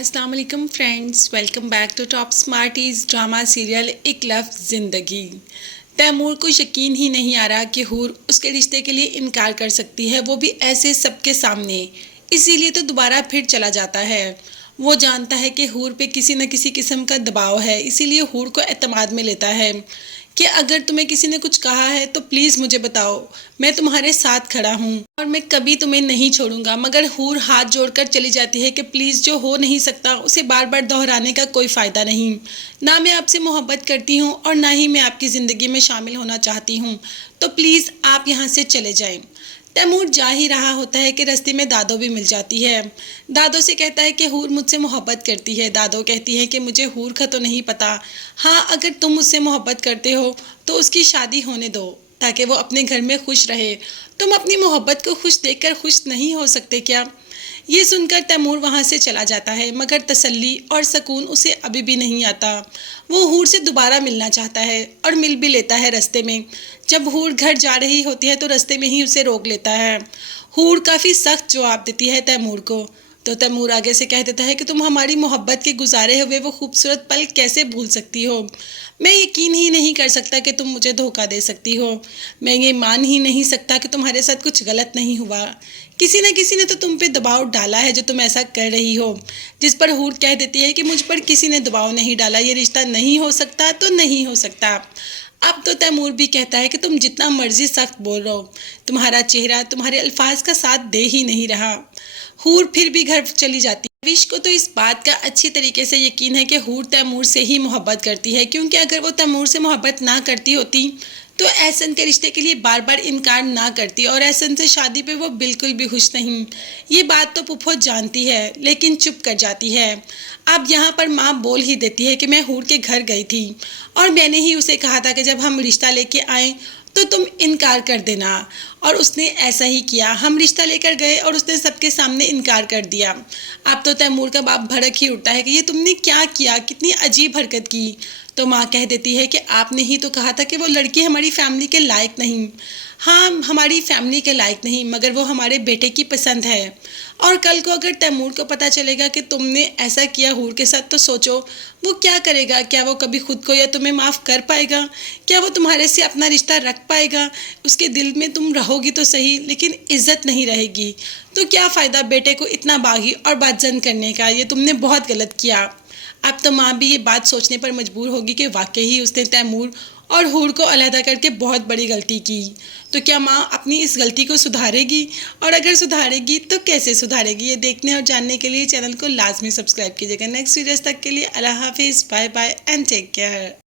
अस्सलाम वालेकुम friends, welcome back to top smarties drama serial एक लफ्ज़ ज़िंदगी। तैमूर को यकीन ही नहीं आ रहा कि हूर उसके रिश्ते के लिए इनकार कर सकती है, वो भी ऐसे सबके सामने। इसीलिए तो दोबारा फिर चला जाता है। वो जानता है कि हूर पे किसी न किसी किस्म का दबाव है, इसीलिए हूर को एतमाद में लेता है कि अगर तुम्हें किसी ने कुछ कहा है तो प्लीज़ मुझे बताओ, मैं तुम्हारे साथ खड़ा हूँ और मैं कभी तुम्हें नहीं छोड़ूंगा। मगर हूर हाथ जोड़कर चली जाती है कि प्लीज़, जो हो नहीं सकता उसे बार बार दोहराने का कोई फ़ायदा नहीं। ना मैं आपसे मोहब्बत करती हूँ और ना ही मैं आपकी ज़िंदगी में शामिल होना चाहती हूँ, तो प्लीज़ आप यहाँ से चले जाएं। तैमूर जा ही रहा होता है कि रास्ते में दादो भी मिल जाती है। दादो से कहता है कि हूर मुझसे मोहब्बत करती है। दादो कहती है कि मुझे हूर का तो नहीं पता। हाँ, अगर तुम मुझसे मोहब्बत करते हो तो उसकी शादी होने दो ताकि वो अपने घर में खुश रहे। तुम अपनी मोहब्बत को खुश देखकर खुश नहीं हो सकते क्या? ये सुनकर तैमूर वहाँ से चला जाता है, मगर तसल्ली और सुकून उसे अभी भी नहीं आता। वो हूर से दोबारा मिलना चाहता है और मिल भी लेता है रास्ते में। जब हूर घर जा रही होती है तो रास्ते में ही उसे रोक लेता है। हूर काफ़ी सख्त जवाब देती है तैमूर को, तो तैमूर आगे से कह देता है कि तुम हमारी मोहब्बत के गुजारे हुए वो खूबसूरत पल कैसे भूल सकती हो? मैं यकीन ही नहीं कर सकता कि तुम मुझे धोखा दे सकती हो। मैं ये मान ही नहीं सकता कि तुम्हारे साथ कुछ गलत नहीं हुआ। किसी न किसी ने तो तुम पे दबाव डाला है जो तुम ऐसा कर रही हो। जिस पर हूर कह देती है कि मुझ पर किसी ने दबाव नहीं डाला, ये रिश्ता नहीं हो सकता तो नहीं हो सकता। अब तो तैमूर भी कहता है कि तुम जितना मर्जी सख्त बोल रहो, तुम्हारा चेहरा तुम्हारे अल्फाज का साथ दे ही नहीं रहा। हूर फिर भी घर चली जाती है। विश को तो इस बात का अच्छी तरीके से यकीन है कि हूर तैमूर से ही मोहब्बत करती है, क्योंकि अगर वो तैमूर से मोहब्बत ना करती होती तो एहसन के रिश्ते के लिए बार बार इनकार ना करती, और एहसन से शादी पे वो बिल्कुल भी खुश नहीं। ये बात तो पुप्पो जानती है लेकिन चुप कर जाती है। अब यहाँ पर माँ बोल ही देती है कि मैं हूर के घर गई थी और मैंने ही उसे कहा था कि जब हम रिश्ता लेके आए तो तुम इनकार कर देना, और उसने ऐसा ही किया। हम रिश्ता लेकर गए और उसने सबके सामने इनकार कर दिया। अब तो तैमूर का बाप भड़क ही उठता है कि ये तुमने क्या किया, कितनी अजीब हरकत की। तो माँ कह देती है कि आपने ही तो कहा था कि वो लड़की हमारी फैमिली के लायक नहीं। हाँ, हमारी फैमिली के लायक नहीं, मगर वो हमारे बेटे की पसंद है। और कल को अगर तैमूर को पता चलेगा कि तुमने ऐसा किया हूर के साथ, तो सोचो वो क्या करेगा। क्या वो कभी खुद को या तुम्हें माफ़ कर पाएगा? क्या वो तुम्हारे से अपना रिश्ता रख पाएगा? उसके दिल में तुम रहोगी तो सही, लेकिन इज्जत नहीं रहेगी। तो क्या फ़ायदा बेटे को इतना बागी और बातजन करने का? ये तुमने बहुत गलत किया। अब तो माँ भी ये बात सोचने पर मजबूर होगी कि वाकई ही उसने तैमूर और हूर को अलहदा करके बहुत बड़ी गलती की। तो क्या माँ अपनी इस गलती को सुधारेगी? और अगर सुधारेगी तो कैसे सुधारेगी? ये देखने और जानने के लिए चैनल को लाजमी सब्सक्राइब कीजिएगा। नेक्स्ट वीडियोस तक के लिए अल्लाह हाफिज़, bye bye and take care.